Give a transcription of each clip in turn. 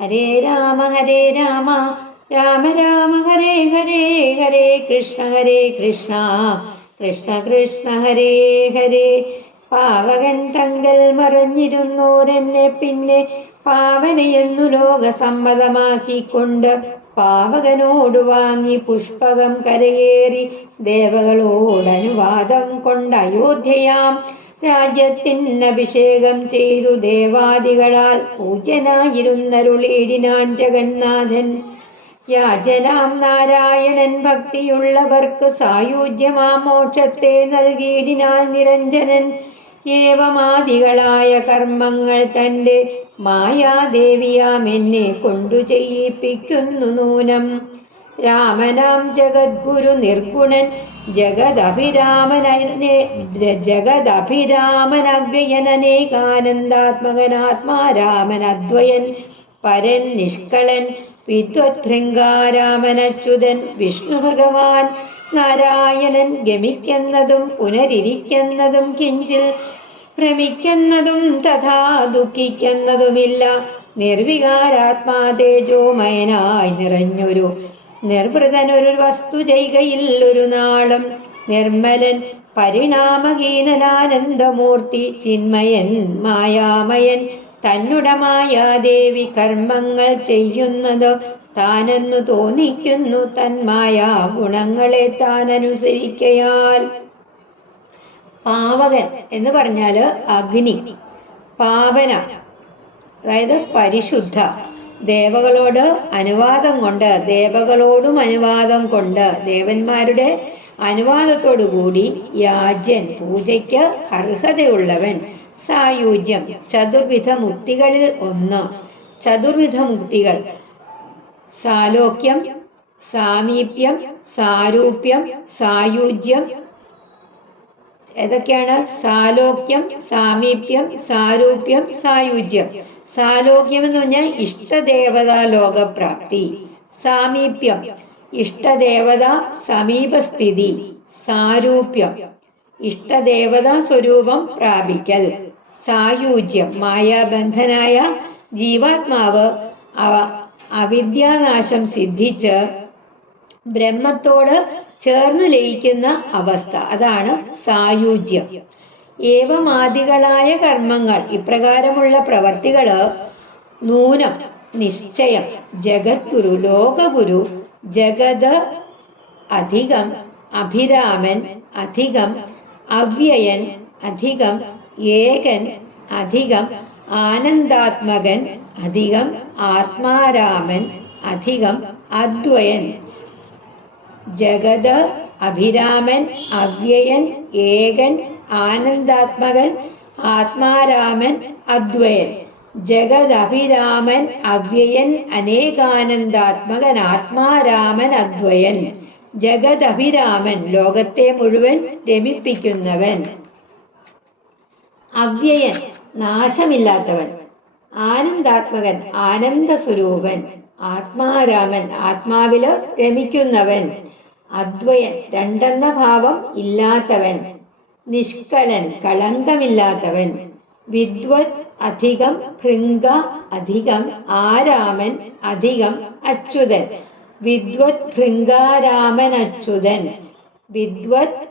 ഹരേ രാമ രാമ രാമ ഹരേ ഹരേ, ഹരേ കൃഷ്ണ കൃഷ്ണ കൃഷ്ണ ഹരേ ഹരേ. പാവകൻ തങ്കൽ മറഞ്ഞിരുന്നോരെന്നെ പിന്നെ പാവനയെന്നു ലോകസമ്മതമാക്കിക്കൊണ്ട് പാവകനോട് വാങ്ങി പുഷ്പകം കരയേറി ദേവകളോടനുവാദം കൊണ്ട് അയോധ്യയാം രാജ്യത്തിനഭിഷേകം ചെയ്തു ദേവാദികളാൽ പൂജ്യനായിരുന്നരുളീടിനാൻ ജഗന്നാഥൻ. യാചനാം നാരായണൻ ഭക്തിയുള്ളവർക്ക് സായുജ്യമാ മോക്ഷത്തെ നൽകിയിടിനാൻ നിരഞ്ജനൻ. ഏവമാദികളായ കർമ്മങ്ങൾ തൻ്റെ മായാദേവിയാം എന്നെ കൊണ്ടു ചെയ്യിപ്പിക്കുന്നു നൂനം. രാമനാം ജഗദ്ഗുരു നിർഗുണൻ ജഗദഭിരാമനവ്യയനേകാനന്ദാത്മകനാത്മാരാമനദ്വയൻ പരൻ നിഷ്കളൻ വിദ്വത്ഭൃംഗാരാമനച്യുതൻ വിഷ്ണു ഭഗവാൻ നാരായണൻ. ഗമിക്കുന്നതും പുനരിരിക്കുന്നതും കിഞ്ചിൽ ഭ്രമിക്കുന്നതും തഥാ ദുഃഖിക്കുന്നതുമില്ല. നിർവികാരാത്മാ തേജോമയനായി നിറഞ്ഞൊരു നിർവൃതനൊരു വസ്തു ചെയ്കയിൽ ഒരു നാളും. നിർമ്മലൻ പരിണാമഹീനനാനന്ദമൂർത്തി ചിന്മയൻ മായാമയൻ തന്നുടമായ ദേവി കർമ്മങ്ങൾ ചെയ്യുന്നത് താനെന്നു തോന്നിക്കുന്നു തന്മായ ഗുണങ്ങളെ താൻ അനുസരിക്കയാൽ. പാവകൻ എന്ന് പറഞ്ഞാല് അഗ്നി, പാവന അതായത് പരിശുദ്ധ. ദേവകളോടും അനുവാദം കൊണ്ട് ദേവന്മാരുടെ അനുവാദത്തോടു കൂടി യാജ്യൻ പൂജയ്ക്ക് അർഹതയുള്ളവൻ. സായുജ്യം ചതുർവിധ മുക്തികളിൽ ഒന്ന്. ചതുർവിധ മുക്തികൾ സാലോക്യം, സാമീപ്യം, സാരൂപ്യം, സായുജ്യം. ഏതൊക്കെയാണ്? സാലോക്യം, സാമീപ്യം, സാരൂപ്യം, സായുജ്യം. സാലോക്യം എന്ന് പറഞ്ഞാൽ ഇഷ്ടദേവതാ ലോകപ്രാപ്തി. സാമീപ്യം ഇഷ്ടദേവതാ സമീപസ്ഥിതി. സാരൂപ്യം ഇഷ്ടദേവതാ സ്വരൂപം പ്രാപിക്കൽ. സായുജ്യം മായാബന്ധനായ ജീവാത്മാവ് അവിദ്യാനാശം സിദ്ധിച്ച് ബ്രഹ്മത്തോട് ചേർന്ന് ലയിക്കുന്ന അവസ്ഥ, അതാണ് സായുജ്യം. ഏവമാദികളായ കർമ്മങ്ങൾ, ഇപ്രകാരമുള്ള പ്രവർത്തികള് നൂനം നിശ്ചയം. ജഗദ്ഗുരു ലോകഗുരു ജഗത് അധികം അഭിരാമൻ അധികം അവ്യയൻ അധികം ഏകൻ അധികം ആനന്ദാത്മകൻ അധികം ആത്മാരാമൻ അധികം അദ്വയൻ. ജഗത് അഭിരാമൻ അവ്യയൻ ഏകൻ ആനന്ദാത്മകൻ ആത്മാരാമൻ അദ്വയൻ. ജഗദഭിരാമൻ അവ്യയൻ അനേകാനന്ദാത്മകൻ ആത്മാരാമൻ അദ്വയൻ. ജഗദഭിരാമൻ ലോകത്തെ മുഴുവൻ രമിപ്പിക്കുന്നവൻ. അവ്യയൻ നാശമില്ലാത്തവൻ. ആനന്ദാത്മകൻ ആനന്ദ സ്വരൂപൻ. ആത്മാരാമൻ ആത്മാവില് രമിക്കുന്നവൻ. അദ്വയൻ രണ്ടെന്ന ഭാവം ഇല്ലാത്തവൻ. നിഷ്കളൻ കളങ്കമില്ലാത്തവൻ. വിദ്വത് അധികം ഭൃംഗ അധികം ആരാമൻ അധികം അച്യുതൻ. വിദ്വത് ഭൃംഗാരാമൻ അച്യുതൻ. വിദ്വത്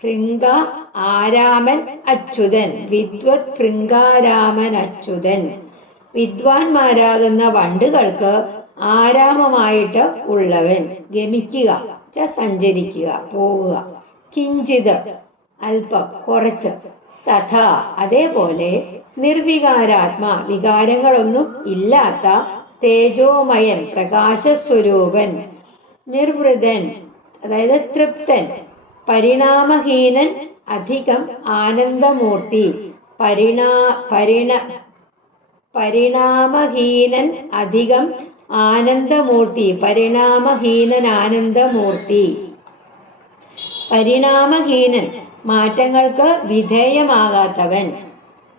ഭൃംഗ ആരാമൻ അച്യുതൻ. വിദ്വത് ഭൃംഗാരാമൻ അച്യുതൻ. വിദ്വാൻമാരാകുന്ന വണ്ടുകൾക്ക് ആരാമമായിട്ട് ഉള്ളവൻ. ഗമിക്കുക സഞ്ചരിക്കുക, പോവുക. കിഞ്ചിത് അല്പം, കുറച്ച്. തഥാ അതേപോലെ നിർവികാരാത്മാ വികാരങ്ങളൊന്നും ഇല്ലാത്ത തേജോമയൻ പ്രകാശസ്വരൂപൻ. നിർവൃതൻ അതായത് തൃപ്തൻ. പരിണാമഹീനൻ അധികം ആനന്ദമൂർത്തി. പരിണാമഹീനൻ അധികം ആനന്ദമൂർത്തി. പരിണാമഹീനൻ ആനന്ദമൂർത്തി. പരിണാമഹീനൻ മാറ്റങ്ങൾക്ക് വിധേയമാകാത്തവൻ.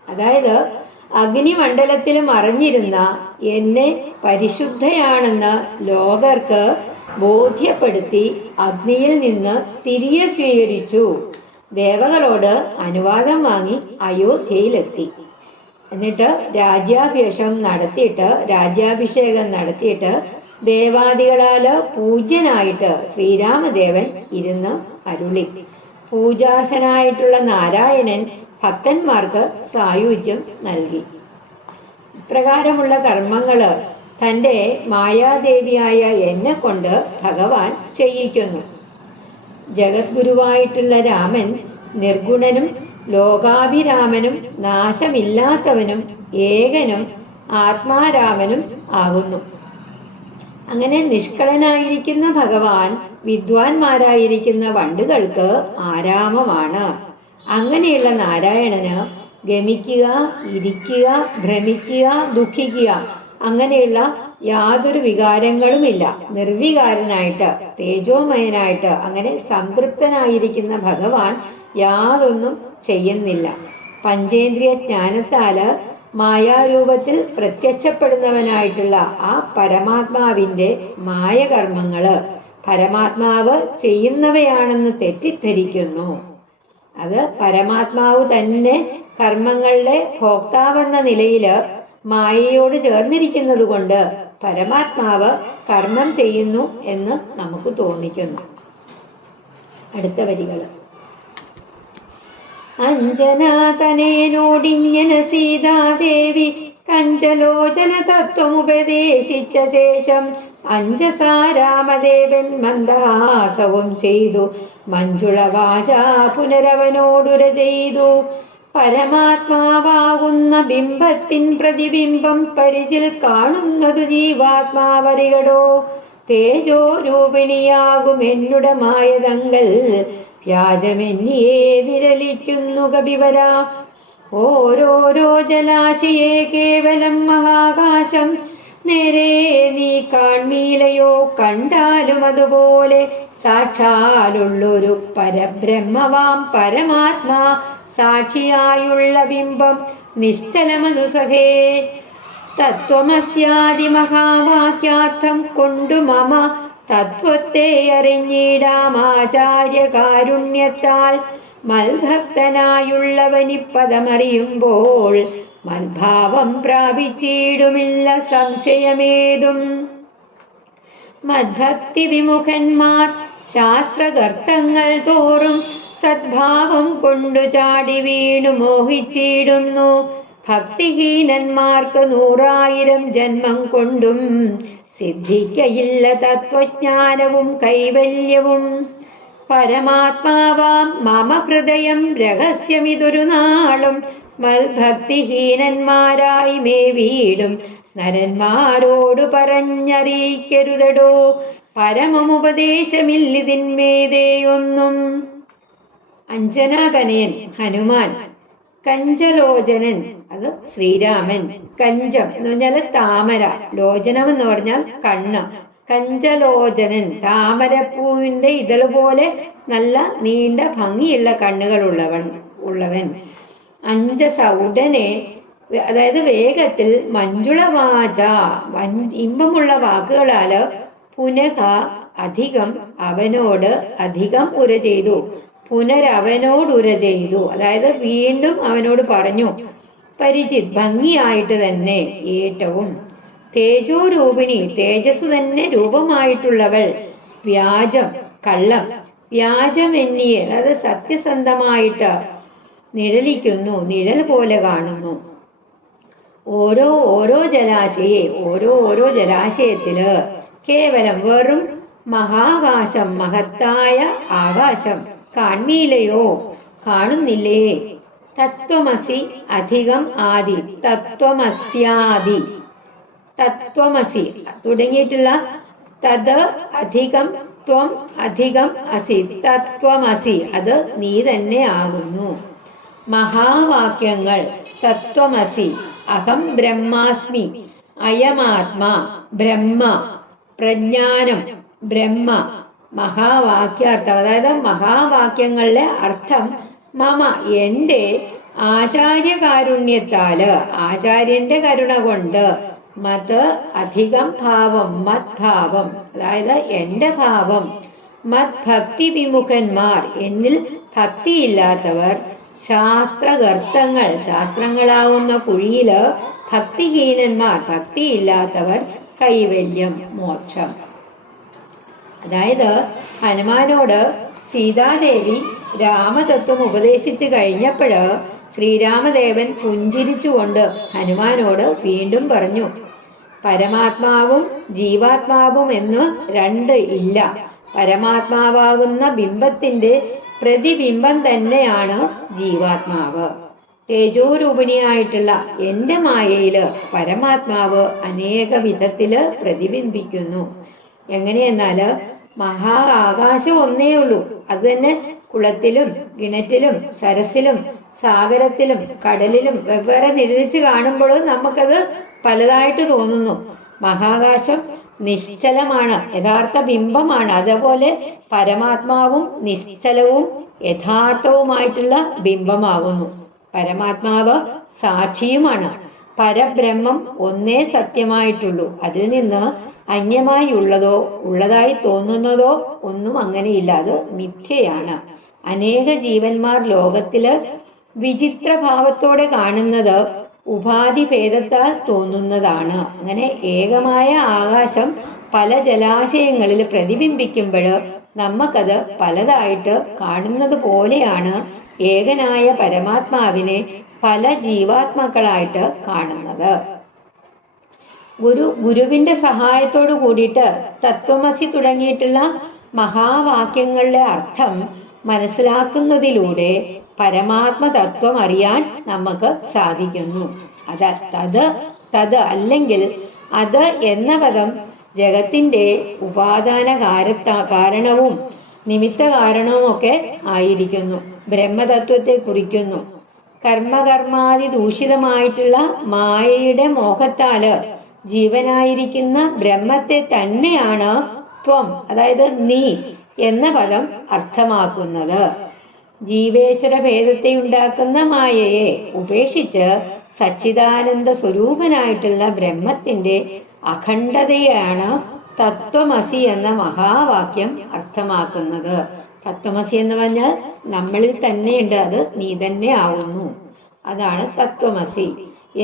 അതായത് അഗ്നിമണ്ഡലത്തിൽ മറഞ്ഞിരുന്ന എന്നെ പരിശുദ്ധയാണെന്ന് ലോകർക്ക് ബോധ്യപ്പെടുത്തി അഗ്നിയിൽ നിന്ന് തിരികെ സ്വീകരിച്ചു. ദേവകളോട് അനുവാദം വാങ്ങി അയോധ്യയിലെത്തി. എന്നിട്ട് രാജ്യാഭിഷേകം നടത്തിയിട്ട് ദേവാദികളാല് പൂജ്യനായിട്ട് ശ്രീരാമദേവൻ ഇരുന്ന് അരുളി. പൂജാർഹനായിട്ടുള്ള നാരായണൻ ഭക്തന്മാർക്ക് സായുജ്യം നൽകി. ഇപ്രകാരമുള്ള കർമ്മങ്ങള് തൻ്റെ മായാദേവിയായ എന്നെ കൊണ്ട് ഭഗവാൻ ചെയ്യിക്കുന്നു. ജഗദ്ഗുരുവായിട്ടുള്ള രാമൻ നിർഗുണനും ലോകാഭിരാമനും നാശമില്ലാത്തവനും ഏകനും ആത്മാരാമനും ആകുന്നു. അങ്ങനെ നിഷ്കളനായിരിക്കുന്ന ഭഗവാൻ വിദ്വാൻമാരായിരിക്കുന്ന വണ്ടുകൾക്ക് ആരാമമാണ്. അങ്ങനെയുള്ള നാരായണന് ഗമിക്കുക, ഇരിക്കുക, ഭ്രമിക്കുക, ദുഃഖിക്കുക അങ്ങനെയുള്ള യാതൊരു വികാരങ്ങളുമില്ല. നിർവികാരനായിട്ട് തേജോമയനായിട്ട് അങ്ങനെ സംതൃപ്തനായിരിക്കുന്ന ഭഗവാൻ യാതൊന്നും ചെയ്യുന്നില്ല. പഞ്ചേന്ദ്രിയ ജ്ഞാനത്താല് മായാരൂപത്തിൽ പ്രത്യക്ഷപ്പെടുന്നവനായിട്ടുള്ള ആ പരമാത്മാവിന്റെ മായകർമ്മങ്ങള് പരമാത്മാവ് ചെയ്യുന്നവയാണെന്ന് തെറ്റിദ്ധരിക്കുന്നു. അത് പരമാത്മാവ് തന്നെ കർമ്മങ്ങളുടെ ഭോക്താവെന്ന നിലയില് മായയോട് ചേർന്നിരിക്കുന്നത് കൊണ്ട് പരമാത്മാവ് കർമ്മം ചെയ്യുന്നു എന്ന് നമുക്ക് തോന്നിക്കുന്നു. അടുത്ത വരികള്: അഞ്ജനാതനേനോടിങ്ങനെ സീതാദേവി കഞ്ചലോചന തത്വമുപദേശിച്ച ശേഷം അഞ്ജസാരാമദേവൻ മന്ദഹാസവും ചെയ്തു മഞ്ജുളവാച പുനരവനോടുര ചെയ്തു. പരമാത്മാവാകുന്ന ബിംബത്തിൻ പ്രതിബിംബം പരിചിൽ കാണുന്നതു ജീവാത്മാവരികടോ. തേജോ രൂപിണിയാകും എന്നുടെ മായതങ്ങൾ വ്യാജമെന്നിയേ നിരലിക്കുന്നു കപിവര. ഓരോരോ ജലാശയെ കേവലം മഹാകാശം നേരെ നീ കാൺമീലയോ. കണ്ടാലും അതുപോലെ സാക്ഷാലുള്ളൊരു പരബ്രഹ്മവാം പരമാത്മാ സാക്ഷിയായുള്ള ബിംബം നിശ്ചലമതു സഖേ. തത്വമസ്യാദിമഹാവാക്യാർത്ഥം കൊണ്ടു മമ തത്വത്തെ അറിഞ്ഞിടാമാചാര്യകാരുണ്യത്താൽ. മൽഭക്തനായുള്ളവനിപ്പദമറിയുമ്പോൾ മൽഭാവം പ്രാപിച്ചിടുമില്ല സംശയമേതും. മദ്ഭക്തി വിമുഖന്മാർ ശാസ്ത്രഗർത്തങ്ങൾ തോറും സദ്ഭാവം കൊണ്ടു ചാടി വീണു മോഹിച്ചിടുന്നു. ഭക്തിഹീനന്മാർക്ക് 100,000 ജന്മം കൊണ്ടും സിദ്ധിക്കയില്ല തത്വജ്ഞാനവും കൈവല്യവും. പരമാത്മാവാം മമ ഹൃദയം രഹസ്യമിതൊരു നാളും മൽഭക്തിഹീനന്മാരായി മേ വീടും നരന്മാരോടു പറഞ്ഞറിയിക്കരുതടോ. പരമമുപദേശമില്ലിതിന്മേതേയൊന്നും. അഞ്ജനാതനയൻ ഹനുമാൻ, കഞ്ചലോചനൻ അത് ശ്രീരാമൻ. കഞ്ചം എന്ന് പറഞ്ഞാൽ താമര, ലോചനം എന്ന് പറഞ്ഞാൽ കണ്ണ്. കഞ്ചലോചനൻ താമരപ്പൂവിന്റെ ഇതൾ പോലെ നല്ല നീണ്ട ഭംഗിയുള്ള കണ്ണുകൾ ഉള്ളവൻ. അഞ്ജസ ഉടനെ, അതായത് വേഗത്തിൽ, മഞ്ജുളവാച ഇമ്പമുള്ള വാക്കുകളാല് പുനഃ അധികം അവനോട് അധികം ഉര ചെയ്തു. പുനരവനോട് ഉര ചെയ്തു, അതായത് വീണ്ടും അവനോട് പറഞ്ഞു. പരിചിത് ഭംഗിയായിട്ട് തന്നെ, ഏറ്റവും. തേജോരൂപിണി തേജസ് തന്നെ രൂപമായിട്ടുള്ളവൾ. വ്യാജം കള്ളം. വ്യാജമെന്നിയെ അതായത് സത്യസന്ധമായിട്ട് നിഴലിക്കുന്നു, നിഴൽ പോലെ കാണുന്നു. ഓരോ ജലാശയത്തില് കേവലം വെറും മഹാകാശം, മഹത്തായ ആകാശം കാൺമീലയോ, കാണുന്നില്ലേ. തത്വമസി അധികം ആദി, തത്വമസ്യാദി, തത്വമസി തുടങ്ങിയിട്ടുള്ള തത് അധികം ത്വം അധികം അസി, തത്വമസി അത് നീ തന്നെ ആകുന്നു. മഹാവാക്യങ്ങൾ തത്വമസി, അഹം ബ്രഹ്മാസ്മി, അയമാത്മാ, ബ്രഹ്മ, പ്രജ്ഞാനം, ബ്രഹ്മ. മഹാവാക്യാർത്ഥം അതായത് മഹാവാക്യങ്ങളുടെ അർത്ഥം മമ എൻ്റെ ആചാര്യകാരുണ്യത്താല്, ആചാര്യന്റെ കരുണ കൊണ്ട്, മത് അധികം ഭാവം, മദ്ഭാവം അതായത് എൻ്റെ ഭാവം, മദ്ഭക്തി വിമുഖന്മാർ എന്നിൽ ഭക്തിയില്ലാത്തവർ, ശാസ്ത്രഗർത്തങ്ങൾ, ശാസ്ത്രങ്ങളാവുന്ന കുഴിയില് ഭക്തിഹീനന്മാർ, ഭക്തിയില്ലാത്തവർ കൈവല്യം, മോക്ഷം. അതായത് ഹനുമാനോട് സീതാദേവി രാമതത്വം ഉപദേശിച്ചു കഴിഞ്ഞപ്പോഴ് ശ്രീരാമദേവൻ പുഞ്ചിരിച്ചുകൊണ്ട് ഹനുമാനോട് വീണ്ടും പറഞ്ഞു, പരമാത്മാവും ജീവാത്മാവും എന്ന് രണ്ട് ഇല്ല. പരമാത്മാവാകുന്ന ബിംബത്തിന്റെ പ്രതിബിംബം തന്നെയാണ് ജീവാത്മാവ്. തേജോരൂപിണിയായിട്ടുള്ള എന്റെ മായയില് പരമാത്മാവ് അനേക വിധത്തില് പ്രതിബിംബിക്കുന്നു. എങ്ങനെയെന്നാല് മഹാ ആകാശം ഒന്നേ ഉള്ളൂ. അത് തന്നെ കുളത്തിലും കിണറ്റിലും സരസിലും സാഗരത്തിലും കടലിലും വെവ്വേറെ നിഴലിച്ച് കാണുമ്പോൾ നമുക്കത് പലതായിട്ട് തോന്നുന്നു. മഹാകാശം നിശ്ചലമാണ്, യഥാർത്ഥ ബിംബമാണ്. അതേപോലെ പരമാത്മാവും നിശ്ചലവും യഥാർത്ഥവുമായിട്ടുള്ള ബിംബമാകുന്നു. പരമാത്മാവ് സാക്ഷിയുമാണ്. പരബ്രഹ്മം ഒന്നേ സത്യമായിട്ടുള്ളൂ. അതിൽ നിന്ന് അന്യമായി ഉള്ളതോ ഉള്ളതായി തോന്നുന്നതോ ഒന്നും അങ്ങനെയില്ല. അത് മിഥ്യയാണ്. അനേക ജീവന്മാർ ലോകത്തില് വിചിത്ര ഭാവത്തോടെ കാണുന്നത് ഉപാധി ഭേദത്താൽ തോന്നുന്നതാണ്. അങ്ങനെ ഏകമായ ആകാശം പല ജലാശയങ്ങളിൽ പ്രതിബിംബിക്കുമ്പോൾ നമുക്കത് പലതായിട്ട് കാണുന്നത് പോലെയാണ് ഏകനായ പരമാത്മാവിനെ പല ജീവാത്മാക്കളായിട്ട് കാണുന്നത്. ഗുരുവിന്റെ സഹായത്തോടു കൂടിയിട്ട് തത്വമസി തുടങ്ങിയിട്ടുള്ള മഹാവാക്യങ്ങളുടെ അർത്ഥം മനസ്സിലാക്കുന്നതിലൂടെ പരമാത്മ തത്വം അറിയാൻ നമുക്ക് സാധിക്കുന്നു. തത് അല്ലെങ്കിൽ അത് എന്ന പദം ജഗത്തിന്റെ ഉപാദാന കാരണവും നിമിത്ത കാരണവും ഒക്കെ ആയിരിക്കുന്നു. ബ്രഹ്മതത്വത്തെ കുറിക്കുന്നു. കർമ്മകർമാതി ദൂഷിതമായിട്ടുള്ള മായയുടെ മോഹത്താല് ജീവനായിരിക്കുന്ന ബ്രഹ്മത്തെ തന്നെയാണ് ത്വം, അതായത് നീ എന്ന പദം അർത്ഥമാക്കുന്നത്. ജീവേശ്വര ഭേദത്തെ ഉണ്ടാക്കുന്ന മായയെ ഉപേക്ഷിച്ച് സച്ചിദാനന്ദ സ്വരൂപനായിട്ടുള്ള ബ്രഹ്മത്തിന്റെ അഖണ്ഡതയാണ് തത്വമസി എന്ന മഹാവാക്യം അർത്ഥമാക്കുന്നത്. തത്വമസി എന്ന് പറഞ്ഞാൽ നമ്മളിൽ തന്നെയുണ്ട്, അത് നീ തന്നെ ആവുന്നു. അതാണ് തത്വമസി.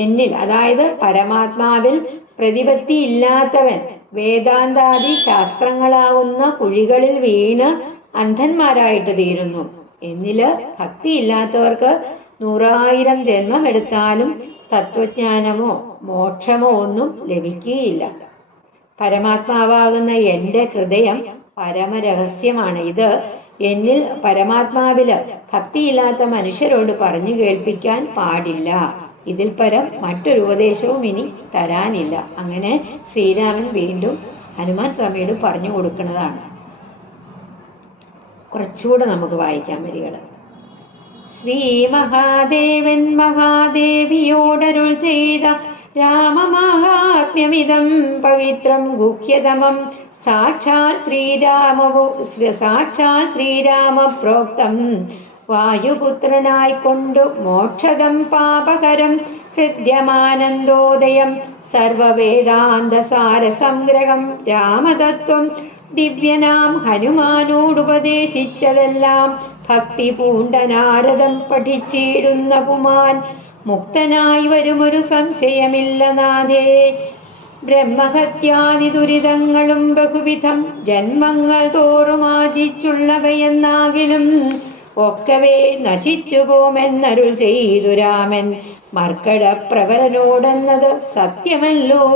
എന്നിൽ, അതായത് പരമാത്മാവിൽ പ്രതിപത്തി ഇല്ലാത്തവൻ വേദാന്താദി ശാസ്ത്രങ്ങളാവുന്ന കുഴികളിൽ വീണ് അന്ധന്മാരായിട്ട് തീരുന്നു. എന്നില് ഭക്തി ഇല്ലാത്തവർക്ക് 100,000 ജന്മം എടുത്താലും തത്വജ്ഞാനമോ മോക്ഷമോ ഒന്നും ലഭിക്കുകയില്ല. പരമാത്മാവാകുന്ന എന്റെ ഹൃദയം പരമരഹസ്യമാണ്. ഇത് എന്നിൽ പരമാത്മാവില് ഭക്തിയില്ലാത്ത മനുഷ്യരോട് പറഞ്ഞു കേൾപ്പിക്കാൻ പാടില്ല. ഇതിൽ പരം മറ്റൊരു ഉപദേശവും ഇനി തരാനില്ല. അങ്ങനെ ശ്രീരാമൻ വീണ്ടും ഹനുമാൻ സ്വാമിയോട് പറഞ്ഞു കൊടുക്കുന്നതാണ്. കുറച്ചുകൂടെ നമുക്ക് വായിക്കാൻ വരികൾ. ശ്രീ മഹാദേവൻ മഹാദേവിയോടരുൾ ചെയ്ത രാമമാഹാത്മ്യമിതം പവിത്രം ഗുഹ്യതമം സാക്ഷാൽ ശ്രീരാമ പ്രോക്തം വായുപുത്രനായിക്കൊണ്ടു മോക്ഷദം പാപകരം ഹൃദ്യമാനന്ദോദയം സർവവേദാന്ത സാരസംഗ്രഹം രാമതത്വം ദിവ്യനാം ഹനുമാനോടുപദേശിച്ചതെല്ലാം ഭക്തി പൂണ്ട നാരദം പഠിച്ചിടുന്ന പുമാൻ മുക്തനായി വരുമൊരു സംശയമില്ല നാഥേ. ബ്രഹ്മഹത്യാദി ദുരിതങ്ങളും ബഹുവിധം ജന്മങ്ങൾ തോറും ആചിച്ചുള്ളവയെന്നാകിലും ഒക്കവേ നശിച്ചു പോമെന്നരുൾ ചെയ്തു രാമൻ മർക്കട പ്രവരനോടെന്നത് സത്യമല്ലോ.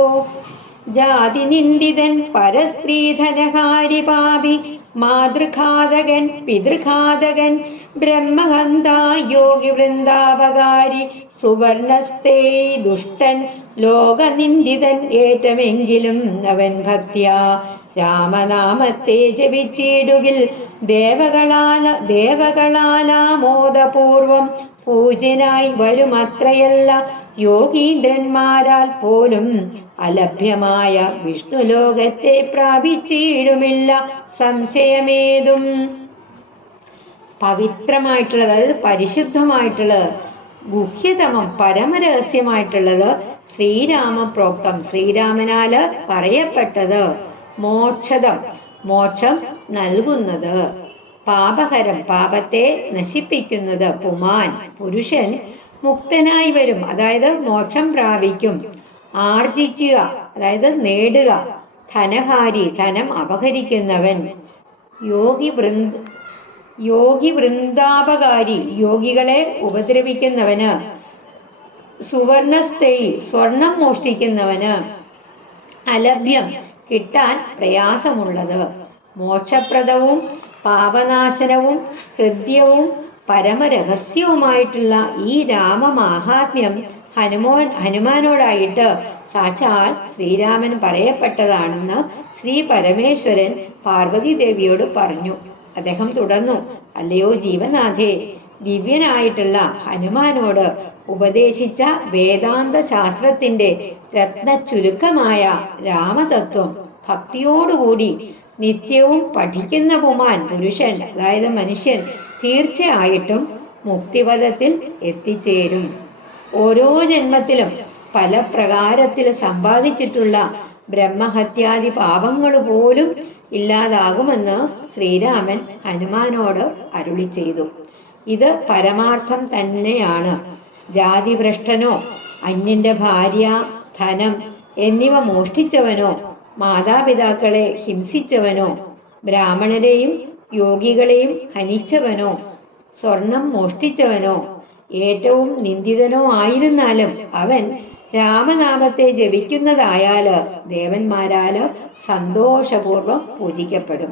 ജാതി നിന്ദിതൻ പരസ്ത്രീധനഹാരി പാപി മാതൃഘാതകൻ പിതൃഘാതകൻ ബ്രഹ്മഹന്താ യോഗി വൃന്ദാപകാരി സുവർണസ്തേ ദുഷ്ടൻ ലോകനിന്ദിതൻ ഏറ്റമെങ്കിലും അവൻ ഭക്ത്യാ രാമനാമത്തെ ജപിച്ചിടുകിൽ ദേവകളാലാമോദപൂർവം പൂജനായി വരുമത്രയല്ല യോഗീന്ദ്രന്മാരാൽ പോലും അലഭ്യമായ വിഷ്ണുലോകത്തെ പ്രാപിച്ചിടുമില്ല സംശയമേതും. പവിത്രമായിട്ടുള്ളത്, അതായത് പരിശുദ്ധമായിട്ടുള്ളത്, ഗുഹ്യതമം പരമരഹസ്യമായിട്ടുള്ളത് ശ്രീരാമ പ്രോക്തം ശ്രീരാമനാല് പറയപ്പെട്ടത്, മോക്ഷദം മോക്ഷം നൽകുന്നത്, പാപഹരം പാപത്തെ നശിപ്പിക്കുന്നത് പുമാൻ പുരുഷൻ മുക്തനായി വരും, അതായത് മോക്ഷം പ്രാപിക്കും. ആർജിക്കുക, അതായത് നേടുക. ധനഹാരി ധനം അപഹരിക്കുന്നവൻ. യോഗി വൃന്ദാപകാരി യോഗികളെ ഉപദ്രവിക്കുന്നവന്. സുവർണസ്ഥേയി സ്വർണം മോഷ്ടിക്കുന്നവന്. അലഭ്യം കിട്ടാൻ പ്രയാസമുള്ളത്. മോക്ഷപ്രദവും പാപനാശനവും ഹൃദ്യവും പരമരഹസ്യവുമായിട്ടുള്ള ഈ രാമമാഹാത്മ്യം ഹനുമാനോടായിട്ട് സാക്ഷാൽ ശ്രീരാമൻ പറയപ്പെട്ടതാണെന്ന് ശ്രീ പരമേശ്വരൻ പാർവതി ദേവിയോട് പറഞ്ഞു. അദ്ദേഹം തുടർന്നു, അല്ലയോ ജീവനാഥേ, ദിവ്യനായിട്ടുള്ള ഹനുമാനോട് ഉപദേശിച്ച വേദാന്ത ശാസ്ത്രത്തിന്റെ രത്ന ചുരുക്കമായ രാമതത്വം ഭക്തിയോടുകൂടി നിത്യവും പഠിക്കുന്ന പുമാൻ പുരുഷൻ, അതായത് മനുഷ്യൻ, തീർച്ചയായിട്ടും മുക്തിപദത്തിൽ എത്തിച്ചേരും. ഓരോ ജന്മത്തിലും പല പ്രകാരത്തിൽ സമ്പാദിച്ചിട്ടുള്ള ബ്രഹ്മഹത്യാദി പാപങ്ങൾ പോലും ഇല്ലാതാകുമെന്ന് ശ്രീരാമൻ ഹനുമാനോട് അരുളി ചെയ്തു. ഇത് പരമാർത്ഥം തന്നെയാണ്. ജാതിഭ്രഷ്ടനോ അന്യന്റെ ഭാര്യ, ധനം എന്നിവ മോഷ്ടിച്ചവനോ, മാതാപിതാക്കളെ ഹിംസിച്ചവനോ, ബ്രാഹ്മണരെയും യോഗികളെയും ഹനിച്ചവനോ, സ്വർണം മോഷ്ടിച്ചവനോ, ഏറ്റവും നിന്ദിതനോ ആയിരുന്നാലും അവൻ രാമനാമത്തെ ജപിക്കുന്നതായാല് ദേവന്മാരാല് സന്തോഷപൂർവം പൂജിക്കപ്പെടും.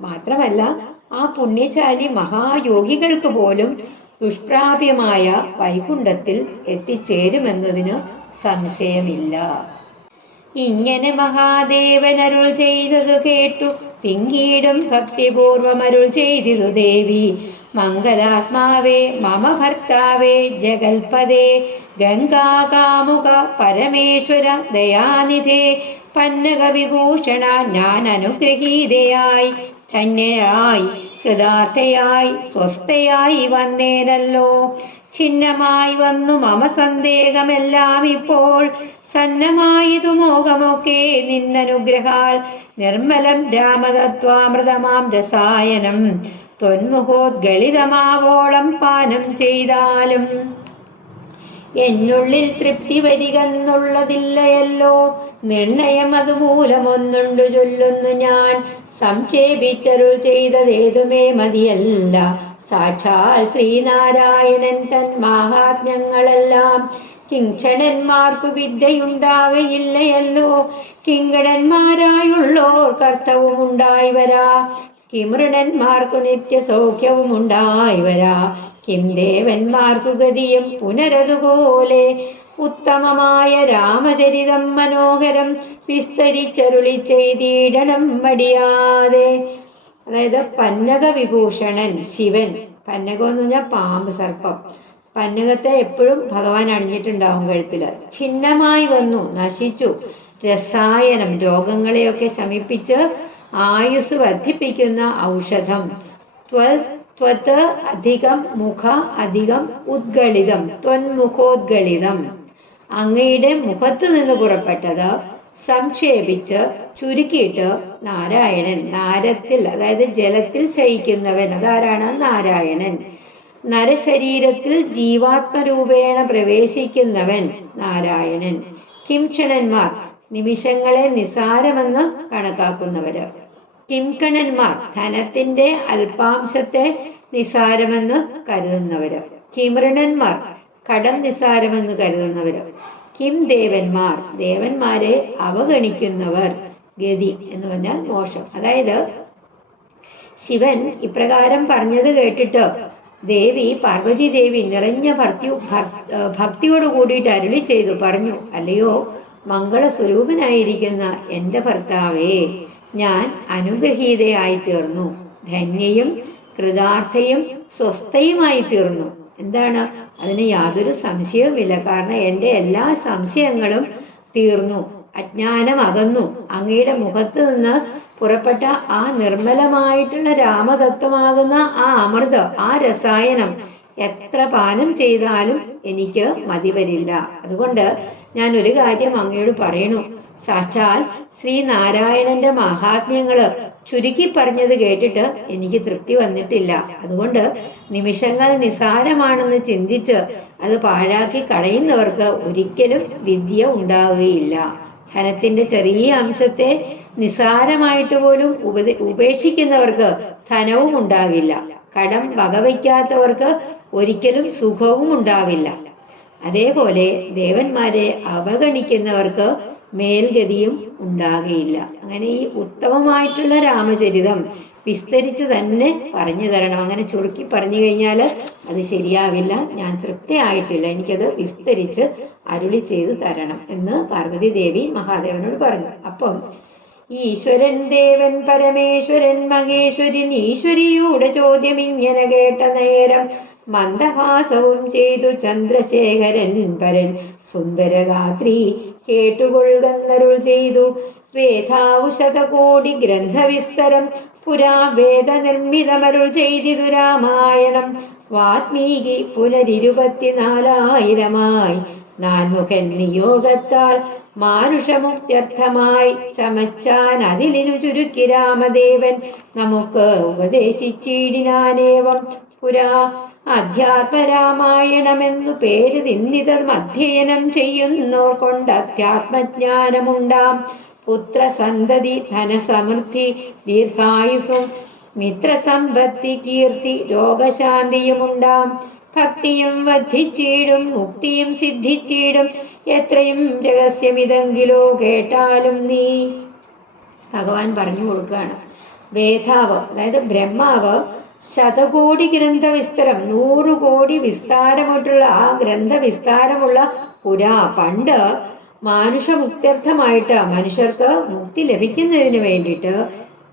മാത്രമല്ല ആ പുണ്യശാലി മഹായോഗികൾക്ക് പോലും ദുഷ്പ്രാപ്യമായ വൈകുണ്ഠത്തിൽ എത്തിച്ചേരുമെന്നതിന് സംശയമില്ല. ഇങ്ങനെ മഹാദേവൻ അരുൾ ചെയ്തതു കേട്ടു തിങ്ങീടും ഭക്തിപൂർവം അരുൾ ചെയ്തിതു ദേവി. മംഗലാത്മാവേ മമ ഭർത്താവേ ജഗൽപദേ ഗംഗാകാമുക പരമേശ്വര ദയാനിധേ പന്നക വിഭൂഷണ ഞാൻ അനുഗ്രഹീതയായി ധന്യയായി കൃതാർത്ഥയായി സ്വസ്ഥയായി വന്നേനല്ലോ. ഛിന്നമായി വന്നു മമ സന്ദേഹമെല്ലാം ഇപ്പോൾ സന്നമായതു മോഹമൊക്കെ നിന്നനുഗ്രഹാൽ നിർമ്മലം രാമതത്വാമൃതമാം രസായനം ത്വന്മുഖോദ്ഗളിതമാവോളം പാനം ചെയ്താലും എന്നുള്ളിൽ തൃപ്തി വരികെന്നുള്ളതില്ലയല്ലോ. നിർണയം അതുമൂലമൊന്നുണ്ടു ചൊല്ലുന്നു ഞാൻ. സംക്ഷേപിച്ചരുൾ ചെയ്തതേതുമേ മതിയല്ല. സാക്ഷാൽ ശ്രീനാരായണൻ തൻ മാഹാത്മ്യങ്ങളെല്ലാം കിങ്കണന്മാർക്കു വിദ്യയുണ്ടാകയില്ലയല്ലോ. കിങ്കണന്മാരായുള്ളോർ കർത്തവും ഉണ്ടായി വരാ. കിമൃണന്മാർക്കു നിത്യസൗഖ്യവും ഉണ്ടായി വരാ. കിം ദേവന്മാർക്കു ഗതിയും പുനരതുപോലെ. ഉത്തമമായ രാമചരിതം മനോഹരം വിസ്തരിച്ചരുളി ചെയ്തിടണം മടിയാതെ. അതായത് പന്നക വിഭൂഷണൻ ശിവൻ. പന്നകം എന്ന് പറഞ്ഞാൽ പാമ്പ്, സർപ്പം. പന്നകത്തെ എപ്പോഴും ഭഗവാൻ അണിഞ്ഞിട്ടുണ്ടാവും കഴുത്തില്. ഛിന്നമായി വന്നു, നശിച്ചു. രസായനം രോഗങ്ങളെയൊക്കെ ശമിപ്പിച്ച് ആയുസ് വർദ്ധിപ്പിക്കുന്ന ഔഷധം. ത്വത് അധികം മുഖ അധികം ഉദ്ഗളിതം ത്വന്മുഖോദ്ഗളിതം. അങ്ങയുടെ മുഖത്ത് നിന്ന് പുറപ്പെട്ടത് സംക്ഷേപിച്ച് ചുരുക്കിയിട്ട് നാരായണൻ. നാരത്തിൽ, അതായത് ജലത്തിൽ ശയിക്കുന്നവൻ. അതാരാണ്? നാരായണൻ. നരശരീരത്തിൽ ജീവാത്മരൂപേണ പ്രവേശിക്കുന്നവൻ നാരായണൻ. കിംക്ഷണന്മാർ നിമിഷങ്ങളെ നിസാരമെന്ന് കണക്കാക്കുന്നവര്. കിംകണന്മാർ ധനത്തിന്റെ അല്പാംശത്തെ നിസാരമെന്ന് കരുതുന്നവര്. കിമൃണന്മാർ കടം നിസാരമെന്ന് കരുതുന്നവര്. കിം ദേവന്മാർ ദേവന്മാരെ അവഗണിക്കുന്നവർ. ഗതി എന്ന് പറഞ്ഞാൽ മോക്ഷം. അതായത് ശിവൻ ഇപ്രകാരം പറഞ്ഞത് കേട്ടിട്ട് ദേവി, പാർവതി ദേവി നിറഞ്ഞ ഭക്തിയോട് കൂടിയിട്ട് അരുളി ചെയ്തു പറഞ്ഞു, അല്ലയോ മംഗളസ്വരൂപനായിരിക്കുന്ന എൻ്റെ ഭർത്താവേ, ഞാൻ അനുഗ്രഹീതയായി തീർന്നു. ധന്യയും കൃതാർത്ഥയും സ്വസ്ഥയുമായി തീർന്നു. എന്താണ്? അതിന് യാതൊരു സംശയവുമില്ല. കാരണം എൻ്റെ എല്ലാ സംശയങ്ങളും തീർന്നു. അജ്ഞാനം അകന്നു. അങ്ങയുടെ മുഖത്ത് നിന്ന് പുറപ്പെട്ട ആ നിർമ്മലമായിട്ടുള്ള രാമതത്വമാകുന്ന ആ അമൃത്, ആ രസായനം എത്ര പാനം ചെയ്താലും എനിക്ക് മതി വരില്ല. അതുകൊണ്ട് ഞാൻ ഒരു കാര്യം അങ്ങയോട് പറയണു. സാക്ഷാൽ ശ്രീനാരായണന്റെ മഹാത്മ്യങ്ങള് ചുരുക്കി പറഞ്ഞത് കേട്ടിട്ട് എനിക്ക് തൃപ്തി വന്നിട്ടില്ല. അതുകൊണ്ട് നിമിഷങ്ങൾ നിസാരമാണെന്ന് ചിന്തിച്ച് അത് പാഴാക്കി കളയുന്നവർക്ക് ഒരിക്കലും വിദ്യ ഉണ്ടാവുകയില്ല. ധനത്തിന്റെ ചെറിയ അംശത്തെ നിസാരമായിട്ട് പോലും ഉപേക്ഷിക്കുന്നവർക്ക് ധനവും ഉണ്ടാകില്ല. കടം വകവയ്ക്കാത്തവർക്ക് ഒരിക്കലും സുഖവും ഉണ്ടാവില്ല. അതേപോലെ ദേവന്മാരെ അവഗണിക്കുന്നവർക്ക് മേൽഗതിയും ഉണ്ടാകുകയില്ല. അങ്ങനെ ഈ ഉത്തമമായിട്ടുള്ള രാമചരിതം വിസ്തരിച്ച് തന്നെ പറഞ്ഞു തരണം. അങ്ങനെ ചുരുക്കി പറഞ്ഞു കഴിഞ്ഞാൽ അത് ശരിയാവില്ല. ഞാൻ തൃപ്തിയായിട്ടില്ല, എനിക്കത് വിസ്തരിച്ച് അരുളി ചെയ്ത് തരണം എന്ന് പാർവതി ദേവി മഹാദേവനോട് പറഞ്ഞു. അപ്പം ഈശ്വരൻ ദേവൻ പരമേശ്വരൻ മഹേശ്വരൻ ഈശ്വരിയുടെ ചോദ്യം ഇങ്ങനെ കേട്ട നേരം മന്ദഹാസവും ചെയ്തു ചന്ദ്രശേഖരൻ പരൻ സുന്ദരഗാത്രി കേട്ടുകൊള്ളുന്നരുൾ ചെയ്തു. വേദാൗഷധകോടി ഗ്രന്ഥവിസ്തരം പുരാ വേദനിർമ്മിതമരുൾ ചെയ്തിതു രാമായണം. വാത്മീകി പുനരിരുപത്തിനാലായിരമായി നാൻമുഖൻ നിയോഗത്താൽ മാനുഷമുക്ത്യർത്ഥമായി ചമച്ചാൻ അതിലിനു ചുരുക്കി രാമദേവൻ നമുക്ക് ഉപദേശിച്ചിടിനാനേവം. പുരാ അധ്യാത്മരാമായണമെന്നു പേര് തിന്നിതം അധ്യയനം ചെയ്യുന്നോർ കൊണ്ട് അധ്യാത്മജ്ഞാനമുണ്ടാം. പുത്രസന്തതി ധനസമൃദ്ധി ദീർഘായുസും മിത്രസമ്പത്തി കീർത്തി രോഗശാന്തിയുമുണ്ടാം. ഭക്തിയും വർദ്ധിച്ചിടും മുക്തിയും സിദ്ധിച്ചിടും എത്രയും രഹസ്യമിതെങ്കിലോ കേട്ടാലും നീ. ഭഗവാൻ പറഞ്ഞു കൊടുക്കുകയാണ്. വേദാവ് അതായത് ബ്രഹ്മാവ് ശതകോടി ഗ്രന്ഥവിസ്തരം 100 കോടി വിസ്താരമായിട്ടുള്ള ആ ഗ്രന്ഥവിസ്താരമുള്ള പുരാ പണ്ട് മാനുഷമുക്ത്യർത്ഥമായിട്ട് മനുഷ്യർക്ക് മുക്തി ലഭിക്കുന്നതിന് വേണ്ടിയിട്ട്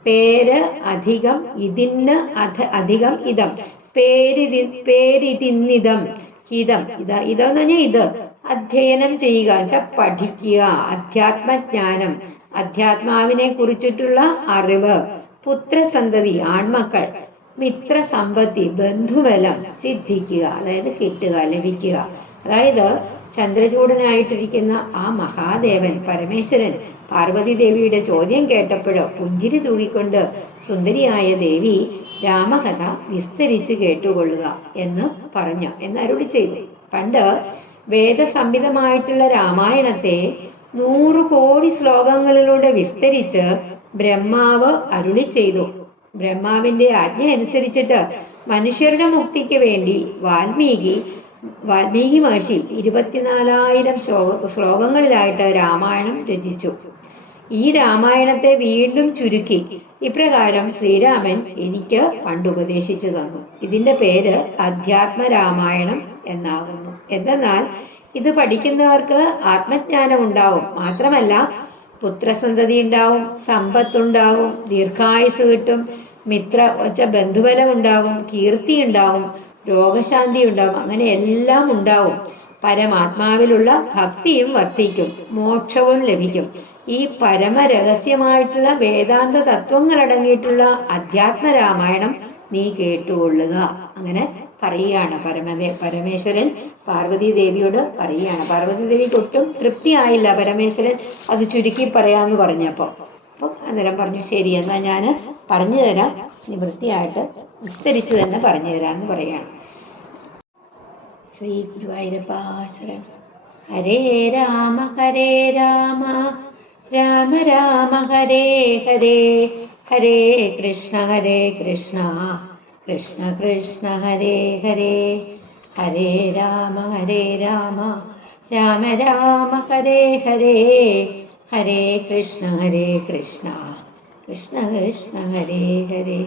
പേര് അധികം ഇതിന് അധികം ഇതം പേരിതിന്നിതം ഹിതം ഇതെന്ന് പറഞ്ഞാൽ ഇത് അധ്യയനം ചെയ്യുക വെച്ചാൽ പഠിക്കുക. അധ്യാത്മജ്ഞാനം അധ്യാത്മാവിനെ കുറിച്ചിട്ടുള്ള അറിവ്. പുത്രസന്തതി ആൺമക്കൾ. മിത്രസമ്പത്തി ബന്ധുബലം സിദ്ധിക്കുക അതായത് കിട്ടുക ലഭിക്കുക. അതായത് ചന്ദ്രചൂടനായിട്ടിരിക്കുന്ന ആ മഹാദേവൻ പരമേശ്വരൻ പാർവതി ദേവിയുടെ ചോദ്യം കേട്ടപ്പോഴോ പുഞ്ചിരി തൂകിക്കൊണ്ട് സുന്ദരിയായ ദേവി രാമകഥ വിസ്തരിച്ച് കേട്ടുകൊള്ളുക എന്ന് പറഞ്ഞു എന്നരുളി ചെയ്തു. പണ്ട് വേദസംഹിതമായിട്ടുള്ള രാമായണത്തെ 100 കോടി ശ്ലോകങ്ങളിലൂടെ വിസ്തരിച്ച് ബ്രഹ്മാവ് അരുളി ചെയ്തു. ബ്രഹ്മാവിന്റെ ആജ്ഞ അനുസരിച്ചിട്ട് മനുഷ്യരുടെ മുക്തിക്ക് വേണ്ടി വാൽമീകി മഹർഷി 24,000 ശ്ലോകങ്ങളിലായിട്ട് രാമായണം രചിച്ചു. ഈ രാമായണത്തെ വീണ്ടും ചുരുക്കി ഇപ്രകാരം ശ്രീരാമൻ എനിക്ക് പണ്ടുപദേശിച്ചു തന്നു. ഇതിന്റെ പേര് അധ്യാത്മരാമായണം എന്നാകുന്നു. എന്തെന്നാൽ ഇത് പഠിക്കുന്നവർക്ക് ആത്മജ്ഞാനം ഉണ്ടാവും. മാത്രമല്ല പുത്രസന്തതി ഉണ്ടാവും, സമ്പത്തുണ്ടാവും, ദീർഘായുസ് കിട്ടും, ബന്ധുബലം ഉണ്ടാവും, കീർത്തി ഉണ്ടാവും, രോഗശാന്തി ഉണ്ടാവും. അങ്ങനെ എല്ലാം ഉണ്ടാവും. പരമാത്മാവിലുള്ള ഭക്തിയും വർദ്ധിക്കും, മോക്ഷവും ലഭിക്കും. ഈ പരമരഹസ്യമായിട്ടുള്ള വേദാന്ത തത്വങ്ങൾ അടങ്ങിയിട്ടുള്ള അധ്യാത്മരാമായണം നീ കേട്ടുകൊള്ളുക. അങ്ങനെ പറയുകയാണ് പരമേശ്വരൻ പാർവതി ദേവിയോട് പറയുകയാണ്. പാർവതി ദേവിക്ക് ഒട്ടും തൃപ്തിയായില്ല പരമേശ്വരൻ അത് ചുരുക്കി പറയാന്ന് പറഞ്ഞപ്പോൾ. അപ്പം അന്നേരം പറഞ്ഞു ശരി എന്നാ ഞാൻ പറഞ്ഞു തരാം, നീ വൃത്തിയായിട്ട് വിസ്തരിച്ച് തന്നെ പറഞ്ഞു തരാമെന്ന് പറയാണ്. ശ്രീ ഗുരുവായൂരപ്പ ശരണം. ഹരേ രാമ രാമ രാമ ഹരേ ഹരേ, ഹരേ കൃഷ്ണ കൃഷ്ണ കൃഷ്ണ ഹരേ ഹരേ, ഹരേ രാമ രാമ രാമ ഹരേ ഹരേ, ഹരേ കൃഷ്ണ കൃഷ്ണ കൃഷ്ണ കൃഷ്ണ ഹരേ ഹരേ.